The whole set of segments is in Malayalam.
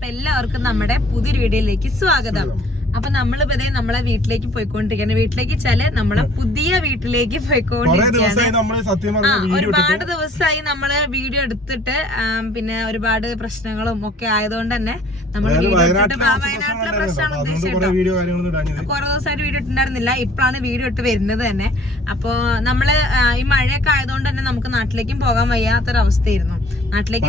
അപ്പൊ എല്ലാവർക്കും നമ്മുടെ പുതിയൊരു വീഡിയോയിലേക്ക് സ്വാഗതം. അപ്പൊ നമ്മൾ ദേ നമ്മളെ വീട്ടിലേക്ക് പോയിക്കൊണ്ടിരിക്കുകയാണ്. വീട്ടിലേക്ക് വെച്ചാൽ നമ്മളെ പുതിയ വീട്ടിലേക്ക് പോയിക്കൊണ്ടിരിക്കുകയാണ്. ആ ഒരുപാട് ദിവസമായി നമ്മൾ വീഡിയോ എടുത്തിട്ട് പിന്നെ ഒരുപാട് പ്രശ്നങ്ങളും ഒക്കെ ആയതുകൊണ്ട് തന്നെ നമ്മൾ വീഡിയോ ഇട്ടിട്ട് വയനാട്ടിലെ പ്രശ്നമാണ് ഉദ്ദേശിച്ചത് കുറെ ദിവസമായിട്ട് വീഡിയോ ഇട്ടുണ്ടായിരുന്നില്ല ഇപ്പോഴാണ് വീഡിയോ ഇട്ട് വരുന്നത് തന്നെ. അപ്പോ നമ്മൾ ഈ മഴയൊക്കെ ആയതുകൊണ്ട് തന്നെ നമുക്ക് നാട്ടിലേക്കും പോകാൻ വയ്യാത്തൊരവസ്ഥയായിരുന്നു. നാട്ടിലേക്ക്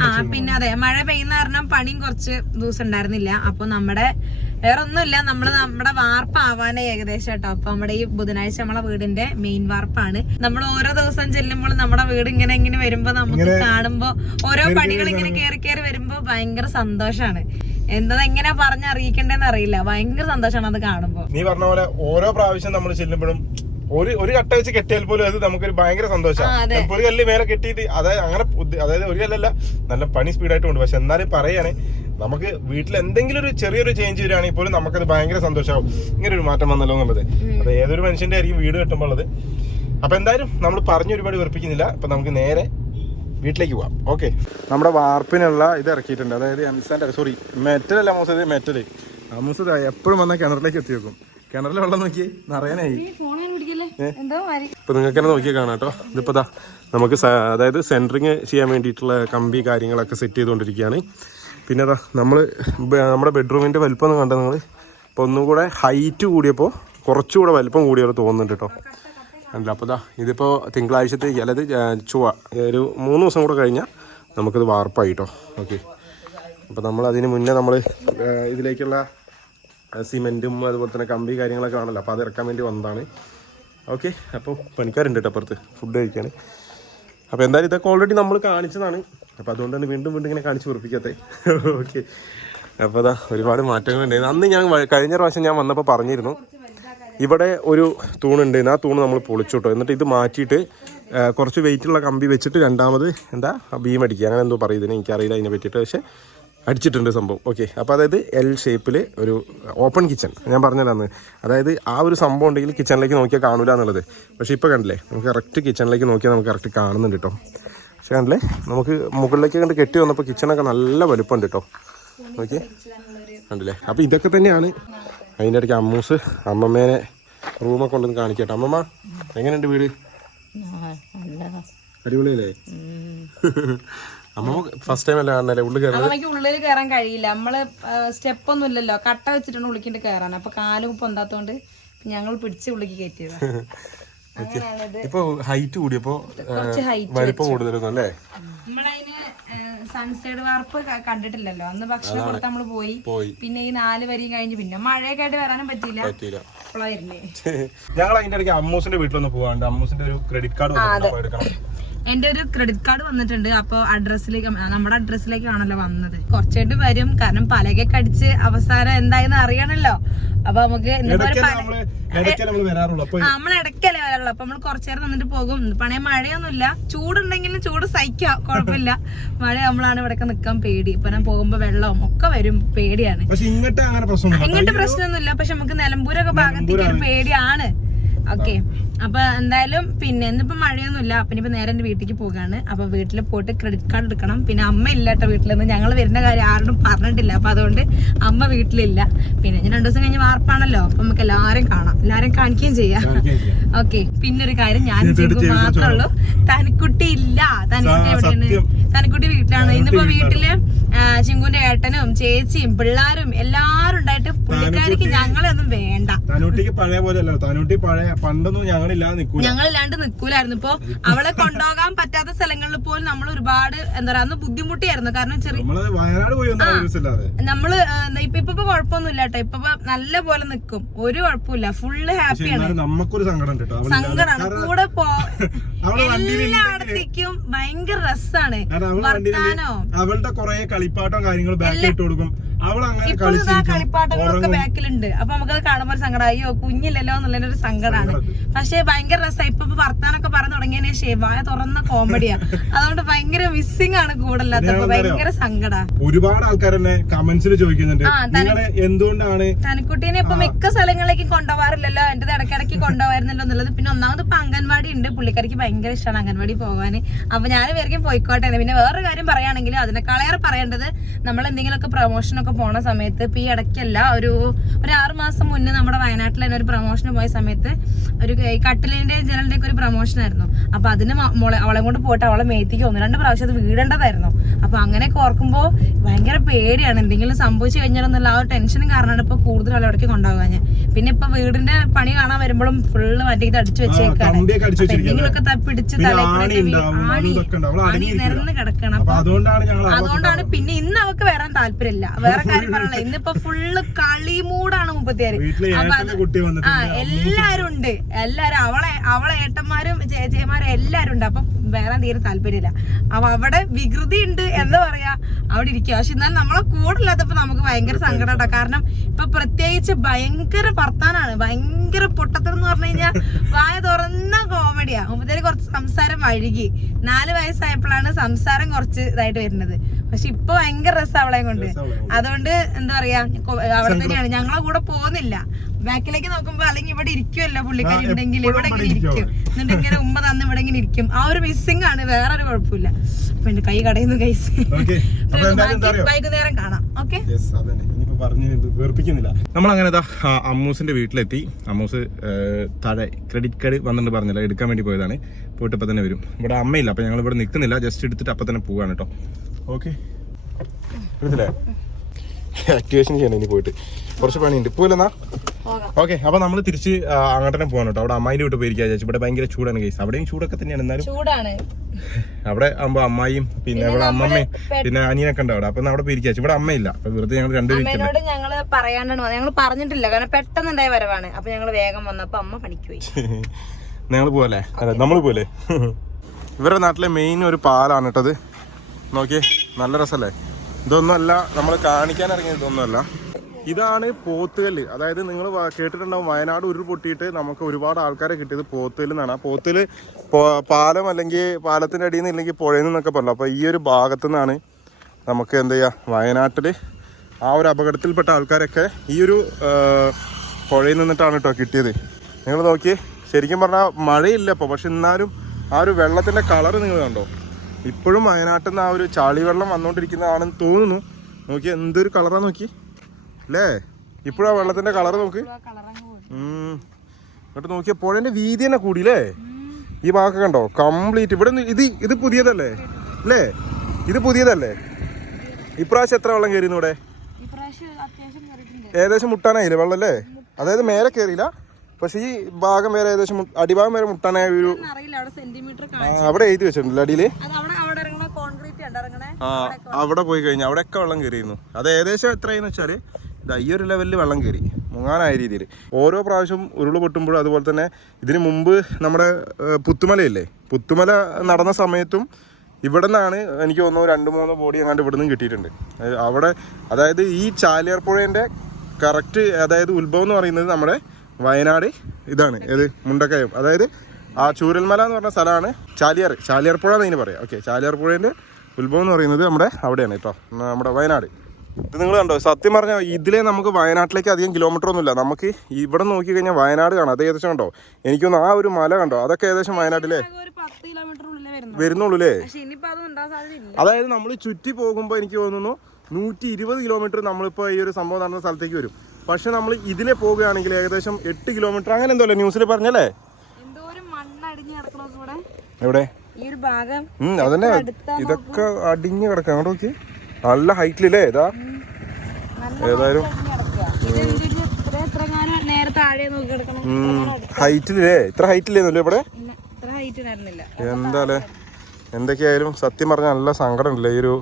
ആ. പിന്നെ അതെ മഴ പെയ്യുന്ന കാരണം പണിയും കുറച്ച് ദിവസം ഉണ്ടായിരുന്നില്ല. അപ്പൊ നമ്മുടെ വേറെ ഒന്നുമില്ല നമ്മൾ നമ്മുടെ വാർപ്പാവാനായി ഏകദേശം കേട്ടോ. അപ്പൊ നമ്മുടെ ഈ ബുധനാഴ്ച നമ്മളെ വീടിന്റെ മെയിൻ വാർപ്പാണ്. നമ്മൾ ഓരോ ദിവസം ചെല്ലുമ്പോൾ നമ്മുടെ വീട് ഇങ്ങനെ ഇങ്ങനെ വരുമ്പോ നമുക്ക് കാണുമ്പോ ഓരോ പണികൾ ഇങ്ങനെ കയറി കയറി വരുമ്പോ ഭയങ്കര സന്തോഷാണ്. എന്താ എങ്ങനെ പറഞ്ഞറിയിക്കണ്ടെന്ന് അറിയില്ല. ഭയങ്കര സന്തോഷമാണ് അത് കാണുമ്പോ. നീ പറഞ്ഞ പോലെ ഓരോ പ്രാവശ്യം നമ്മൾ ചെല്ലുമ്പോഴും ഒരു ഒരു കട്ട വെച്ച് കെട്ടിയാൽ പോലും അത് നമുക്കൊരു ഭയങ്കര സന്തോഷമാണ് ഒരു കല്ല് മേലെ കെട്ടിയിട്ട് അതായത് അങ്ങനെ അതായത് ഒരു കല്ലല്ല നല്ല പണി സ്പീഡായിട്ട് ഉണ്ട് പക്ഷെ എന്നാലും പറയാണ് നമുക്ക് വീട്ടിൽ എന്തെങ്കിലും ഒരു ചെറിയൊരു ചേഞ്ച് വരികയാണെങ്കിൽ പോലും നമുക്കത് ഭയങ്കര സന്തോഷമാവും ഇങ്ങനെ ഒരു മാറ്റം വന്നല്ലോ എന്നുള്ളത്. അത് ഏതൊരു മനുഷ്യന്റെ ആയിരിക്കും വീട് കെട്ടുമ്പോൾ ഉള്ളത്. അപ്പൊ എന്തായാലും നമ്മൾ പറഞ്ഞു ഒരുപാട് വെറുപ്പിക്കുന്നില്ല. അപ്പൊ നമുക്ക് നേരെ വീട്ടിലേക്ക് പോവാം. ഓക്കെ. നമ്മുടെ വാർപ്പിനുള്ള ഇത് ഇറക്കിയിട്ടുണ്ട്. അതായത് എംസാന്റെ സോറി മെറ്റലല്ല മോസത് മെറ്റൽ അമൂസത് എപ്പോഴും വന്ന കിണറിലേക്ക് എത്തി വെക്കും കിണറിൽ വെള്ളം നോക്കി നിറയാനായി. ഇപ്പൊ നിങ്ങൾക്ക് തന്നെ നോക്കിയാൽ കാണാം കേട്ടോ. ഇതിപ്പോ നമുക്ക് അതായത് സെന്ററിങ് ചെയ്യാൻ വേണ്ടിയിട്ടുള്ള കമ്പി കാര്യങ്ങളൊക്കെ സെറ്റ് ചെയ്തുകൊണ്ടിരിക്കുകയാണ്. പിന്നെ അതാ നമ്മൾ നമ്മുടെ ബെഡ്റൂമിന്റെ വലിപ്പം ഒന്ന് കണ്ടത് നിങ്ങൾ ഇപ്പോൾ ഒന്നും കൂടെ ഹൈറ്റ് കൂടിയപ്പോൾ കുറച്ചുകൂടെ വലിപ്പം കൂടിയ പോലെ തോന്നുന്നുണ്ട് കേട്ടോ. അല്ല അപ്പോൾ ദാ ഇതിപ്പോൾ തിങ്കളാഴ്ചത്തേക്ക് അല്ലാതെ ചുവ ഒരു മൂന്ന് ദിവസം കൂടെ കഴിഞ്ഞാൽ നമുക്കിത് വാർപ്പായി കേട്ടോ. ഓക്കെ. അപ്പോൾ നമ്മൾ അതിന് മുന്നേ നമ്മൾ ഇതിലേക്കുള്ള സിമെന്റും അതുപോലെ തന്നെ കമ്പി കാര്യങ്ങളൊക്കെ ആണല്ലോ അപ്പോൾ അത് ഇറക്കാൻ വേണ്ടി വന്നതാണ്. ഓക്കെ അപ്പോൾ പണിക്കാരുണ്ട് കേട്ടോ അപ്പുറത്ത്. ഫുഡ് കഴിക്കാൻ അപ്പോൾ എന്തായാലും ഇതൊക്കെ ഓൾറെഡി നമ്മൾ കാണിച്ചതാണ്. അപ്പോൾ അതുകൊണ്ടാണ് വീണ്ടും വീണ്ടും ഇങ്ങനെ കാണിച്ച് ഉറപ്പിക്കാത്തത് ഓക്കെ. അപ്പോൾ അതാ ഒരുപാട് മാറ്റങ്ങളുണ്ടായിരുന്നു അന്ന് ഞാൻ കഴിഞ്ഞ പ്രാവശ്യം ഞാൻ വന്നപ്പോൾ പറഞ്ഞിരുന്നു ഇവിടെ ഒരു തൂണുണ്ടായിരുന്നു ആ തൂണ് നമ്മൾ പൊളിച്ചോട്ടോ എന്നിട്ട് ഇത് മാറ്റിയിട്ട് കുറച്ച് വെയിറ്റുള്ള കമ്പി വെച്ചിട്ട് രണ്ടാമത് എന്താ ബീം അടിക്കുക. അങ്ങനെ എന്തോ പറയുന്നതിന് എനിക്കറിയില്ല അതിനെ പറ്റിയിട്ട്. പക്ഷേ അടിച്ചിട്ടുണ്ട് സംഭവം. ഓക്കെ അപ്പോൾ അതായത് എൽ ഷേപ്പിൽ ഒരു ഓപ്പൺ കിച്ചൺ ഞാൻ പറഞ്ഞതാണ്. അതായത് ആ ഒരു സംഭവം ഉണ്ടെങ്കിൽ കിച്ചണിലേക്ക് നോക്കിയാൽ കാണില്ല എന്നുള്ളത്. പക്ഷേ ഇപ്പോൾ കണ്ടില്ലേ? നമുക്ക് കറക്റ്റ് കിച്ചണിലേക്ക് നോക്കിയാൽ നമുക്ക് കറക്റ്റ് കാണുന്നുണ്ട് കേട്ടോ പക്ഷേ കണ്ടില്ലേ? നമുക്ക് മുകളിലേക്ക് കണ്ട് കെട്ടി വന്നപ്പോൾ കിച്ചണൊക്കെ നല്ല വലുപ്പമുണ്ട് കേട്ടോ ഓക്കെ കണ്ടില്ലേ? അപ്പോൾ ഇതൊക്കെ തന്നെയാണ് അതിന്റെ ഇടയ്ക്ക് അമ്മൂസ് അമ്മമ്മേനെ റൂമൊക്കെ കൊണ്ടുവന്ന് കാണിക്കട്ടെ. അമ്മമ്മ എങ്ങനെയുണ്ട് വീട്? അടിപൊളിയല്ലേ? അമ്മമ്മ ഫസ്റ്റ് ടൈം അല്ല കാണണല്ലേ ഉള്ളിൽ കയറുന്നത്? നമുക്ക് ഉള്ളിൽ കയറാൻ കഴിയില്ല. നമ്മൾ സ്റ്റെപ്പ് ഒന്നും ഇല്ലല്ലോ കട്ട വെച്ചിട്ടാണ് ഉള്ളിക്കിട്ട് കയറാൻ. അപ്പൊ കാലും പൊന്താത്തോണ്ട് ഞങ്ങൾ പിടിച്ച് ഉള്ളിക്ക് കയറ്റിയത്. ഇപ്പൊ ഹൈറ്റ് കൂടിയപ്പോ വലിപ്പം കൂടുതലായിരുന്നു അല്ലേ? നമ്മളതിന് സൺസൈഡ് വാർപ്പ് കണ്ടിട്ടില്ലല്ലോ. അന്ന് ഭക്ഷണം കൊടുത്ത് നമ്മൾ പോയി. പിന്നെ ഈ നാല് വരിയും കഴിഞ്ഞ് പിന്നെ മഴയൊക്കെ ആയിട്ട് വരാനും പറ്റിയില്ല. പറ്റിയില്ല. ഞങ്ങൾ അതിന്റെ ഇടയ്ക്ക് അമ്മൂസിന്റെ വീട്ടിലൊന്ന് പോവാണ്ട്. അമ്മൂസിന്റെ ഒരു ക്രെഡിറ്റ് കാർഡ് എടുക്കണം. എന്റെ ഒരു ക്രെഡിറ്റ് കാർഡ് വന്നിട്ടുണ്ട്. അപ്പൊ അഡ്രസ്സിലേക്ക് നമ്മുടെ അഡ്രസ്സിലേക്കാണല്ലോ വന്നത്. കുറച്ചായിട്ട് വരും. കാരണം പലകൊക്കെ കടിച്ച് അവസാനം എന്തായെന്ന് അറിയണല്ലോ. അപ്പൊ നമുക്ക് നമ്മൾ ഇടയ്ക്കല്ലേ വരാറുള്ളൂ. അപ്പൊ നമ്മൾ കുറച്ചു നേരം നിന്നിട്ട് പോകും. പണയ മഴയൊന്നുമില്ല. ചൂടുണ്ടെങ്കിലും ചൂട് സഹിക്കാം കുഴപ്പമില്ല. മഴ നമ്മളാണ് ഇവിടെയൊക്കെ നിക്കാൻ പേടി. ഇപ്പൊ ഞാൻ പോകുമ്പോ വെള്ളവും ഒക്കെ വരും. പേടിയാണ്. ഇങ്ങോട്ട് പ്രശ്നമൊന്നുമില്ല. ഇങ്ങോട്ട് പ്രശ്നമൊന്നുമില്ല. പക്ഷെ നമുക്ക് നിലമ്പൂരൊക്കെ ഭാഗത്തേക്ക് ഒരു പേടിയാണ്. ഓക്കെ. അപ്പൊ എന്തായാലും പിന്നെ ഇന്നിപ്പോ മഴയൊന്നുമില്ല. അപ്പൊ ഇനിയിപ്പോ നേരെ എന്റെ വീട്ടിലേക്ക് പോകാണ്. അപ്പൊ വീട്ടിൽ പോയിട്ട് ക്രെഡിറ്റ് കാർഡ് എടുക്കണം. പിന്നെ അമ്മ ഇല്ല കേട്ടോ വീട്ടിലൊന്നും. ഞങ്ങൾ വരുന്ന കാര്യം ആരോടും പറഞ്ഞിട്ടില്ല. അപ്പൊ അതുകൊണ്ട് അമ്മ വീട്ടിലില്ല. പിന്നെ ഞാൻ രണ്ടു ദിവസം കഴിഞ്ഞ് വാർപ്പാണല്ലോ. അപ്പൊ നമുക്ക് എല്ലാരും കാണാം. എല്ലാരും കാണിക്കുകയും ചെയ്യാം. ഓക്കെ. പിന്നെ ഒരു കാര്യം ഞാൻ മാത്രമേ ഉള്ളൂ. തനിക്കുട്ടി ഇല്ല. തനിക്കുട്ടി എവിടെയാണ്. തനിക്കുട്ടി വീട്ടിലാണ്. ഇന്നിപ്പോ വീട്ടിൽ ചിങ്കുന്റെ ഏട്ടനും ചേച്ചിയും പിള്ളേരും എല്ലാരും ഉണ്ടായിട്ട് പുള്ളിക്കാരിക്ക് ഞങ്ങളൊന്നും വേണ്ട. താനൂട്ടിക്ക് പഴയ പോലെ അല്ല താനൂട്ടി പഴയ പണ്ടൊന്നും ഞങ്ങളില്ലാതെ നിക്കൂല. ഞങ്ങളില്ലാണ്ട് നിക്കൂലായിരുന്നു. ഇപ്പൊ അവളെ കൊണ്ടുപോകാൻ പറ്റാത്ത സ്ഥലങ്ങളിൽ പോലും നമ്മൾ ഒരുപാട് എന്താ പറയാ അന്ന് ബുദ്ധിമുട്ടിയായിരുന്നു. കാരണം ചെറിയ നമ്മൾ ഇപ്പൊ ഇപ്പൊ കുഴപ്പമൊന്നും ഇല്ല കേട്ടോ. ഇപ്പൊ നല്ല പോലെ നിൽക്കും ഒരു കുഴപ്പമില്ല. ഫുള്ള് ഹാപ്പിയാണ് നമുക്കൊരു സങ്കടം. സങ്കടാണ്. കൂടെ പോ എല്ലായിടത്തേക്കും ഭയങ്കര രസാണ്. വർത്താനോ? അവളുടെ കുറെ കളിപ്പാട്ടോ കാര്യങ്ങളും ബാക്കിൽ ഇട്ട് കൊടുക്കും. കളിപ്പാട്ടങ്ങളൊക്കെ ബാക്കിലുണ്ട്. അപ്പൊ നമുക്കത് കാണുമ്പോൾ സങ്കടം. അയ്യോ കുഞ്ഞില്ലല്ലോ എന്നുള്ളതിന്റെ ഒരു സങ്കടമാണ് പക്ഷെ ഭയങ്കര രസമായി ഇപ്പൊ വർത്താനൊക്കെ പറഞ്ഞു തുടങ്ങിയതിന് ശേഷം വായ തുറന്ന കോമഡിയാ അതുകൊണ്ട് ഭയങ്കര മിസ്സിംഗ് ആണ് കൂടല്ലാത്തപ്പോ ഭയങ്കര സങ്കടാ. ഒരുപാട് ആൾക്കാർ കമന്റ്സിൽ ചോദിക്കുന്നുണ്ട്. എന്തുകൊണ്ടാണ് തനിക്കുട്ടീനെ ഇപ്പൊ മിക്ക സ്ഥലങ്ങളിലേക്ക് കൊണ്ടുപോകാറില്ലല്ലോ. എന്റെ ഇടയ്ക്കിടയ്ക്ക് കൊണ്ടുപോകാറില്ലല്ലോ എന്നുള്ളത്. പിന്നെ ഒന്നാമത് ഇപ്പൊ അംഗൻവാടി ഉണ്ട്. പുള്ളിക്കാരിക്ക് ഭയങ്കര ഇഷ്ടമാണ് അംഗൻവാടി പോകാൻ അപ്പൊ ഞാൻ പേർക്കും പോയിക്കോട്ടെ. പിന്നെ വേറൊരു കാര്യം പറയുകയാണെങ്കിൽ അതിനേക്കാളേറെ പറയേണ്ടത് നമ്മൾ എന്തെങ്കിലുമൊക്കെ പ്രൊമോഷനൊക്കെ പോണ സമയത്ത് ഇപ്പൊ ഈ ഇടയ്ക്കല്ല ഒരു ഒരു ആറുമാസം മുന്നേ നമ്മുടെ വയനാട്ടിൽ തന്നെ ഒരു പ്രൊമോഷന് പോയ സമയത്ത് ഒരു ഈ കട്ടിലിന്റെ ജനലിന്റെ ഒക്കെ ഒരു പ്രൊമോഷൻ ആയിരുന്നു. അപ്പൊ അതിന് അവളെ കൊണ്ട് പോയിട്ട് അവളെ മേത്തിക്ക് ഒന്ന് രണ്ട് പ്രാവശ്യം അത് വീടേണ്ടതായിരുന്നു. അപ്പൊ അങ്ങനെ ഓർക്കുമ്പോ ഭയങ്കര പേടിയാണ്. എന്തെങ്കിലും സംഭവിച്ചു കഴിഞ്ഞാലെന്നുള്ള ആ ഒരു ടെൻഷനും കാരണമാണ് ഇപ്പൊ കൂടുതൽ അവിടേക്ക് കൊണ്ടുപോകാൻ ഞാൻ പിന്നെ ഇപ്പൊ വീടിന്റെ പണി കാണാൻ വരുമ്പോഴും ഫുള്ള് മറ്റേ ഇത് അടിച്ചു വെച്ചേക്കാണ്. എന്തെങ്കിലുമൊക്കെ പിടിച്ച് ആണി. നിരന്ന് കിടക്കണം. അപ്പൊ അതുകൊണ്ടാണ് പിന്നെ ഇന്ന് അവക്ക് വരാൻ താല്പര്യമില്ല. വേറെ കാര്യം പറയണല്ലോ ഇന്നിപ്പോ ഫുള്ള് കളി മൂടാണ് മുപ്പത്തിയാറ് ആ എല്ലാരും ഉണ്ട്. എല്ലാരും അവളെ അവളെ ഏട്ടന്മാരും ചേച്ചിമാരും എല്ലാരും ഉണ്ട്. അപ്പൊ വേറെ തീരെ താല്പര്യമില്ല. അപ്പൊ അവിടെ വികൃതി ഉണ്ട് എന്താ പറയാ അവിടെ ഇരിക്കുക പക്ഷെ എന്നാൽ നമ്മളെ കൂടില്ലാത്തപ്പോ നമുക്ക് ഭയങ്കര സങ്കടം കാരണം ഇപ്പൊ പ്രത്യേകിച്ച് ഭയങ്കര വർത്താനാണ്. ഭയങ്കര പൊട്ടത്തരം എന്ന് പറഞ്ഞു കഴിഞ്ഞാൽ വായ തുറന്ന കോമഡിയാ മുമ്പത്തേക്ക് കുറച്ച് സംസാരം വഴുകി. നാല് വയസ്സായപ്പോഴാണ് സംസാരം കുറച്ച് ഇതായിട്ട് വരുന്നത്. പക്ഷെ ഇപ്പൊ ഭയങ്കര രസം അവളെ കൊണ്ട്. അതുകൊണ്ട് എന്താ പറയാ അവിടെ തന്നെയാണ്. ഞങ്ങളെ കൂടെ പോകുന്നില്ല. ബാക്കിലേക്ക് നോക്കുമ്പോ അല്ലെങ്കിൽ ഇവിടെ ഇരിക്കുമല്ലോ പുള്ളിക്കാരി ഉണ്ടെങ്കിൽ ഇവിടെ ഇങ്ങനെ ഇരിക്കും. എന്നിട്ട് ഇങ്ങനെ ഉമ്മ തന്ന് ഇവിടെ ഇങ്ങനെ ഇരിക്കും. ആ ഒരു മിസ്സിംഗ് ആണ് വേറെ ഒരു കുഴപ്പമില്ല. അപ്പൊ എന്റെ കൈ കടയുന്നു കൈസ് വൈകുന്നേരം കാണാം. ഓക്കെ വെറുപ്പിക്കുന്നില്ല നമ്മൾ അങ്ങനെ അമ്മൂസിന്റെ വീട്ടിലെത്തി. അമ്മൂസ് താഴെ ക്രെഡിറ്റ് കാർഡ് വന്നിട്ട് പറഞ്ഞില്ല എടുക്കാൻ വേണ്ടി പോയതാണ്. പോയിട്ട് അപ്പൊ തന്നെ വരും. ഇവിടെ അമ്മയില്ല അപ്പൊ ഞങ്ങൾ ഇവിടെ നിൽക്കുന്നില്ല ജസ്റ്റ് എടുത്തിട്ട് അപ്പൊ തന്നെ പോവാണ് കേട്ടോ. ഓക്കെ എടുത്തില്ലേ ആക്ടിവേഷൻ ചെയ്യണം ഇനി പോയിട്ട്. കുറച്ച് പണിയുണ്ട്. പോലെന്നാ പോകാം ഓക്കെ അപ്പൊ നമ്മൾ തിരിച്ച് ആ, അങ്ങോട്ട് തന്നെ പോകാൻ കേട്ടോ. അവിടെ അമ്മായിന്റെ വീട്ടിൽ പോയിരിക്കാൻ വിചാരിച്ചു. ഇവിടെ ഭയങ്കര ചൂടാണ് കേസ് അവിടെയും ചൂടൊക്കെ തന്നെയാണ് എന്നാലും. ചൂടാണ്. അവിടെ ആകുമ്പോ അമ്മായിയും പിന്നെ ഇവിടെ അമ്മമ്മയും പിന്നെ അനിയനൊക്കെ ഉണ്ട് അവിടെ. അപ്പൊ അവിടെ പോയിരിക്കാച്ചു ഇവിടെ അമ്മയില്ല. വെറുതെ ഞങ്ങൾ രണ്ടുപേരും ഞങ്ങൾ പറയാണ്ടാണ് ഞങ്ങൾ പറഞ്ഞിട്ടില്ല. കാരണം പെട്ടെന്ന് ഉണ്ടായ വരവാണ്. അപ്പൊ ഞങ്ങൾ വേഗം വന്നപ്പോ അമ്മ പണിക്ക് പോയി. ഞങ്ങൾ പോവല്ലേ? അല്ല നമ്മൾ പോലെ ഇവരുടെ നാട്ടിലെ മെയിൻ ഒരു പാലാണ് കേട്ടത് നോക്കിയേ നല്ല രസമല്ലേ ഇതൊന്നുമല്ല. നമ്മൾ കാണിക്കാൻ ഇറങ്ങിയത് ഇതൊന്നുമല്ല. ഇതാണ് പോത്തുകല്ല്. അതായത് നിങ്ങൾ കേട്ടിട്ടുണ്ടാവും വയനാട് ഉരുൾ പൊട്ടിയിട്ട് നമുക്ക് ഒരുപാട് ആൾക്കാരെ കിട്ടിയത് പോത്തുകല്ല് എന്നാണ്. ആ പോത്തുകല്ല് പാലം അല്ലെങ്കിൽ പാലത്തിന്റെ അടിയിൽ നിന്ന് ഇല്ലെങ്കിൽ പുഴയിൽ നിന്നൊക്കെ പറഞ്ഞു. അപ്പോൾ ഈ ഒരു ഭാഗത്തു നിന്നാണ് നമുക്ക് എന്താ ചെയ്യുക വയനാട്ടിൽ ആ ഒരു അപകടത്തിൽപ്പെട്ട ആൾക്കാരൊക്കെ ഈ ഒരു പുഴയിൽ നിന്നിട്ടാണ് കേട്ടോ കിട്ടിയത്. നിങ്ങൾ നോക്കി ശരിക്കും പറഞ്ഞാൽ മഴയില്ല ഇപ്പോൾ പക്ഷെ എന്നാലും ആ ഒരു വെള്ളത്തിന്റെ കളർ നിങ്ങൾ കണ്ടോ? ഇപ്പോഴും വയനാട്ടിൽ നിന്ന് ആ ഒരു ചാളി വെള്ളം വന്നുകൊണ്ടിരിക്കുന്നതാണെന്ന് തോന്നുന്നു. നോക്കി എന്തൊരു കളറാണ് നോക്കി. അല്ലേ ഇപ്പോഴാ വെള്ളത്തിന്റെ കളർ നോക്ക്. എന്നിട്ട് നോക്കിയ പുഴന്റെ വീതി തന്നെ കൂടിയില്ലേ ഈ ഭാഗമൊക്കെ കണ്ടോ? കംപ്ലീറ്റ്. ഇവിടെ ഇത് ഇത് പുതിയതല്ലേ? അല്ലേ ഇത് പുതിയതല്ലേ? ഇപ്രാവശ്യം എത്ര വെള്ളം കയറിയിരുന്നു ഇവിടെ? ഏകദേശം മുട്ടാനായില്ലേ വെള്ളം അല്ലേ അതായത് മേലെ കയറിയില്ല പക്ഷെ ഈ ഭാഗം വരെ ഏകദേശം അടിഭാഗം വരെ മുട്ടാനായ ഒരു അവിടെ എഴുതി വെച്ചിട്ടുണ്ട് അടിയിൽ? ആ അവിടെ പോയി കഴിഞ്ഞാൽ അവിടെയൊക്കെ വെള്ളം കയറിയിരുന്നു അത് ഏകദേശം എത്രയെന്ന് വെച്ചാൽ ഇതാ ഈ ഒരു ലെവലിൽ വെള്ളം കയറി മുങ്ങാനായ രീതിയിൽ ഓരോ പ്രാവശ്യം ഉരുൾ പൊട്ടുമ്പോഴും അതുപോലെ തന്നെ ഇതിന് മുമ്പ് നമ്മുടെ പുത്തുമലയില്ലേ? പുത്തുമല നടന്ന സമയത്തും ഇവിടെ നിന്നാണ് എനിക്ക് തോന്നുന്നു രണ്ട് മൂന്ന് ബോഡി അങ്ങാണ്ട് ഇവിടെ നിന്നും കിട്ടിയിട്ടുണ്ട് അവിടെ അതായത് ഈ ചാലിയാർ പുഴേന്റെ കറക്റ്റ് അതായത് ഉത്ഭവം എന്ന് പറയുന്നത് നമ്മുടെ വയനാട് ഇതാണ്. ഏത്? മുണ്ടക്കയം. അതായത് ആ ചൂരൽമല എന്ന് പറഞ്ഞ സ്ഥലമാണ് ചാലിയാർ. ചാലിയാർ പുഴ എന്ന് ഇതിന് പറയാം. ഓക്കെ ചാലിയാർ പുഴേന്റെ ഉത്ഭവം എന്ന് പറയുന്നത് നമ്മുടെ അവിടെയാണ് കേട്ടോ. നമ്മുടെ വയനാട്. ഇത് നിങ്ങൾ കണ്ടോ? സത്യം പറഞ്ഞാൽ ഇതിലെ നമുക്ക് വയനാട്ടിലേക്ക് അധികം കിലോമീറ്റർ ഒന്നുമില്ല. നമുക്ക് ഇവിടെ നോക്കി കഴിഞ്ഞാൽ വയനാട് കാണാം. അത് ഏകദേശം കണ്ടോ? എനിക്കൊന്ന് ആ ഒരു മല കണ്ടോ? അതൊക്കെ ഏകദേശം വയനാട്ടിലെ വരുന്നുള്ളൂ. അല്ലേ അതായത് നമ്മൾ ചുറ്റി പോകുമ്പോൾ എനിക്ക് തോന്നുന്നു നൂറ്റി ഇരുപത് കിലോമീറ്റർ നമ്മളിപ്പോൾ ഈ ഒരു സംഭവം നടന്ന സ്ഥലത്തേക്ക് വരും. പക്ഷെ നമ്മൾ ഇതിലെ പോവുകയാണെങ്കിൽ ഏകദേശം എട്ട് കിലോമീറ്റർ അങ്ങനെ എന്തോ അല്ലേ ന്യൂസിൽ പറഞ്ഞല്ലേ? എവിടെ? അതന്നെ. ഇതൊക്കെ അടിഞ്ഞു കിടക്കാം അങ്ങോട്ട് നോക്കി നല്ല ഹൈറ്റിലല്ലേ? നല്ല ഏതായാലും. ഹൈറ്റിലേ ഇത്ര ഹൈറ്റില്ലേന്നല്ലോ ഇവിടെ? എന്താല്ലേ എന്തൊക്കെയായാലും സത്യം പറഞ്ഞാൽ നല്ല സങ്കടമുണ്ടല്ലേ ഈ ഒരു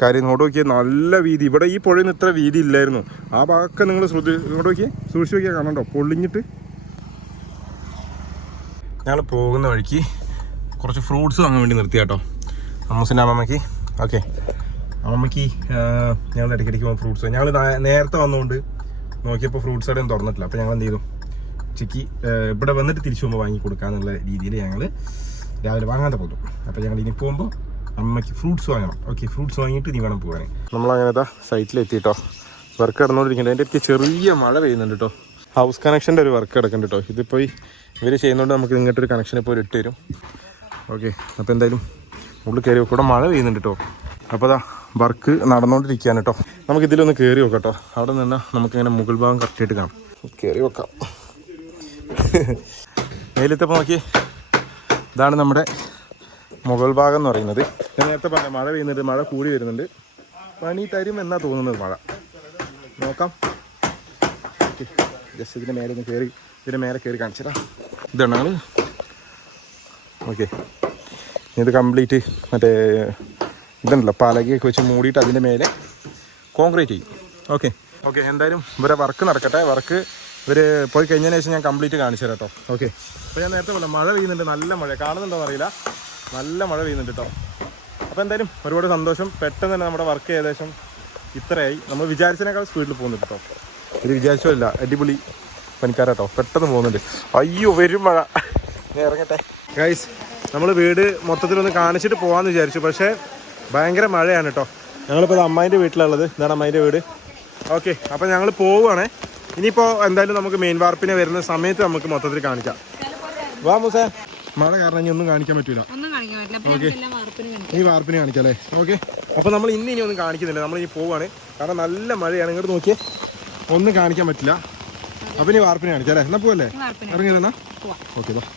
കാര്യം ഇങ്ങോട്ട് നോക്കിയാൽ നല്ല വീതി. ഇവിടെ ഈ പുഴയിൽ നിന്ന് ഇത്ര വീതി ഇല്ലായിരുന്നു. ആ ഭാഗമൊക്കെ നിങ്ങൾ ശ്രദ്ധ ഇങ്ങോട്ട് നോക്കിയേ. സൂക്ഷിച്ച് നോക്കിയാൽ കാണണ്ടോ? പൊള്ളിഞ്ഞിട്ട് ഞങ്ങൾ പോകുന്ന വഴിക്ക് കുറച്ച് ഫ്രൂട്ട്സ് വാങ്ങാൻ വേണ്ടി നിർത്തി കേട്ടോ അമ്മൂസിന്റെ അമ്മമ്മയ്ക്ക്. ഓക്കെ. അമ്മയ്ക്ക് ഞങ്ങൾ ഇടയ്ക്കിടയ്ക്ക് പോകും ഫ്രൂട്ട്സ് ഞങ്ങൾ നേരത്തെ വന്നുകൊണ്ട് നോക്കിയപ്പോൾ ഫ്രൂട്ട്സ് കടയും തുറന്നിട്ടില്ല. അപ്പോൾ ഞങ്ങൾ എന്ത് ചെയ്തു ഉച്ചയ്ക്ക് ഇവിടെ വന്നിട്ട് തിരിച്ചു പോകുമ്പോൾ വാങ്ങി കൊടുക്കാന്നുള്ള രീതിയിൽ ഞങ്ങൾ രാവിലെ വാങ്ങാതെ പോകും അപ്പോൾ ഞങ്ങൾ ഇനി പോകുമ്പോൾ അമ്മയ്ക്ക് ഫ്രൂട്ട്സ് വാങ്ങണം. ഓക്കെ ഫ്രൂട്ട്സ് വാങ്ങിയിട്ട് നീ വേണം പോകാൻ നമ്മളങ്ങനെ സൈറ്റിലെത്തി കേട്ടോ വർക്ക് കിടന്നുകൊണ്ടിരിക്കുന്നുണ്ട്. അതിന്റെ ഇടയ്ക്ക് ചെറിയ മഴ പെയ്യുന്നുണ്ട് കേട്ടോ ഹൗസ് കണക്ഷന്റെ ഒരു വർക്ക് കിടക്കുന്നുണ്ട് കേട്ടോ ഇതിപ്പോൾ ഇവർ ചെയ്യുന്നതുകൊണ്ട് നമുക്ക് ഇങ്ങോട്ട് ഒരു കണക്ഷൻ ഇപ്പോൾ ഇട്ട് തരും. ഓക്കെ അപ്പോൾ എന്തായാലും ഉള്ളിൽ കയറി കൂടെ മഴ പെയ്യുന്നുണ്ട് കേട്ടോ അപ്പോൾ അതാ വർക്ക് നടന്നുകൊണ്ടിരിക്കുകയാണ് കേട്ടോ. നമുക്ക് ഇതിലൊന്ന് കയറി നോക്കാം കേട്ടോ അവിടെ നിന്നാൽ നമുക്കിങ്ങനെ മുകൾ ഭാഗം കറക്റ്റായിട്ട് കാണാം. കയറി വെക്കാം. മേലത്തപ്പോൾ നോക്കി. ഇതാണ് നമ്മുടെ മുകൾ ഭാഗം എന്ന് പറയുന്നത്. ഞാൻ നേരത്തെ പറഞ്ഞ മഴ പെയ്യുന്നുണ്ട് മഴ കൂടി വരുന്നുണ്ട്. പണി തരും എന്നാ തോന്നുന്നത് മഴ. നോക്കാം. ജസ്റ്റ് ഇതിന്റെ മേലെ ഒന്ന് കയറി ഇതിന്റെ മേലെ കയറി കാണിച്ചതാ ഇതാണ് ഓക്കെ. ഇത് കംപ്ലീറ്റ് മറ്റേ ഇതുണ്ടല്ലോ പലകയൊക്കെ വെച്ച് മൂടിയിട്ട് അതിന്റെ മേലെ കോൺക്രീറ്റ് ചെയ്യും. ഓക്കെ ഓക്കെ എന്തായാലും ഇവരെ വർക്ക് നടക്കട്ടെ. വർക്ക് ഇവർ പോയി കഴിഞ്ഞതിന് ശേഷം ഞാൻ കംപ്ലീറ്റ് കാണിച്ചു തരാം കേട്ടോ ഓക്കെ അപ്പോൾ ഞാൻ നേരത്തെ പറയാം മഴ പെയ്യുന്നുണ്ട് നല്ല മഴ കാണുന്നുണ്ടോ അറിയില്ല. നല്ല മഴ പെയ്യുന്നുണ്ട് കേട്ടോ അപ്പോൾ എന്തായാലും ഒരുപാട് സന്തോഷം. പെട്ടെന്ന് തന്നെ നമ്മുടെ വർക്ക് ഏകദേശം ഇത്രയായി. നമ്മൾ വിചാരിച്ചതിനേക്കാൾ സ്പീഡിൽ പോകുന്നുണ്ട് കേട്ടോ ഇത് വിചാരിച്ചല്ല അടിപൊളി പണിക്കാരാട്ടോ പെട്ടെന്ന് പോകുന്നുണ്ട്. അയ്യോ വരും മഴ. ഇറങ്ങട്ടെ. ഗൈസ് നമ്മൾ വീട് മൊത്തത്തിലൊന്ന് കാണിച്ചിട്ട് പോകാമെന്ന് വിചാരിച്ചു. പക്ഷേ ഭയങ്കര മഴയാണ് കേട്ടോ ഞങ്ങളിപ്പോൾ അമ്മായിന്റെ വീട്ടിലുള്ളത്. ഇതാണ് അമ്മായിന്റെ വീട്. ഓക്കെ അപ്പോൾ ഞങ്ങൾ പോവുകയാണേ ഇനിയിപ്പോൾ എന്തായാലും നമുക്ക് മെയിൻ വാർപ്പിനെ വരുന്ന സമയത്ത് നമുക്ക് മൊത്തത്തിൽ കാണിക്കാം. വാ മൂസേ. മഴ കാരണം ഇനി ഒന്നും കാണിക്കാൻ പറ്റൂല. ഓക്കെ ഈ വാർപ്പിനെ കാണിക്കാം അല്ലേ? ഓക്കെ അപ്പോൾ നമ്മൾ ഇന്ന് ഇനി ഒന്നും കാണിക്കുന്നില്ല. നമ്മൾ ഇനി പോവുകയാണ് കാരണം നല്ല മഴയാണ്. ഇങ്ങോട്ട് നോക്കിയേ. ഒന്നും കാണിക്കാൻ പറ്റില്ല. അപ്പം ഇനി വാർപ്പിനെ കാണിക്കാം അല്ലേ? എന്നാൽ പോവല്ലേ? Okay okay